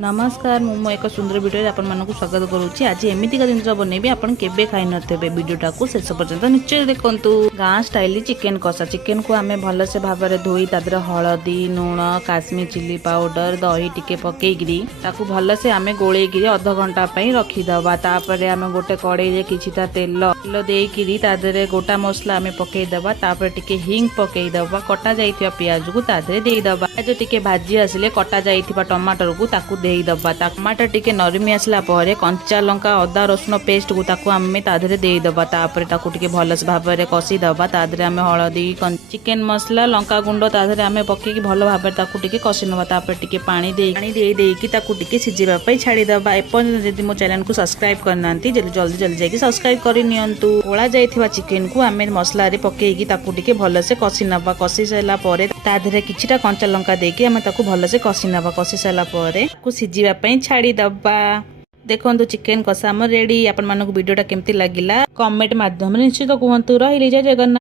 नमस्कार मु एक सुंदर वीडियो आपण मानक स्वागत करुच्ची। आज एमतीका जिन बनैबी आपण केबे खाई नथिबे वीडियोटा को शेष पर्यंत निश्चय देखंतु। गाँ स्टाइल चिकेन कषा चिकेन को आमे भलसे भाबरे धोई तादर हळदी लूण काश्मीर चिली पाउडर दही टिके पकेइगिरी ताकू भलसे आमे गोळेइगिरी आधा घंटा पई रखिदबा। तापरे आमे गोटे कड़ाई रे किछिटा तेल देइकिरी तादरे गोटा मसला आमे पकेइदबा। तापरे टिके हिंग पकेइदबा। कटा जाइथिबा प्याज को तादरे देइदबा। प्याज टिके भाजी आसिले कटा जाइथिबा टमाटर को ताकू देइदबा। टमाटर टिके नरमी आसला परे कंचा लंका अदा रसुण पेस्ट को ताकू आमे तादरे देइदबा। तापरे ताकू टिके भलस भाबरे कसी दबा। तादरे आमे हळदी चिकेन मसला लंका गुंड तादरे आमे पकेकी भल भाबरे ताकू टिके कसी नबा। तापरे टिके पानी देइकी ताकू टिके सिजिबा पई छाडी दबा। एपन जदि मो चैनल को सब्सक्राइब करनांती जल्दी जल्दी जाके सब्सक्राइब करि नियंतु। ओळा जाइथिबा चिकेन को आमे मसला रे पकेकी ताकू टिके भलसे कसी नबा। कसी सैला परे तादरे किछिटा कंचा लंका देकी आमे ताकू भलसे कसी नबा। कसी सैला परे को सिजिबा पई छाडी दबा। देखो चिकेन कषा रेडी। आपण मानक वीडियोटा केमती लागिला कमेंट माध्यम निश्चित कहतु। रही जय जगन्नाथ।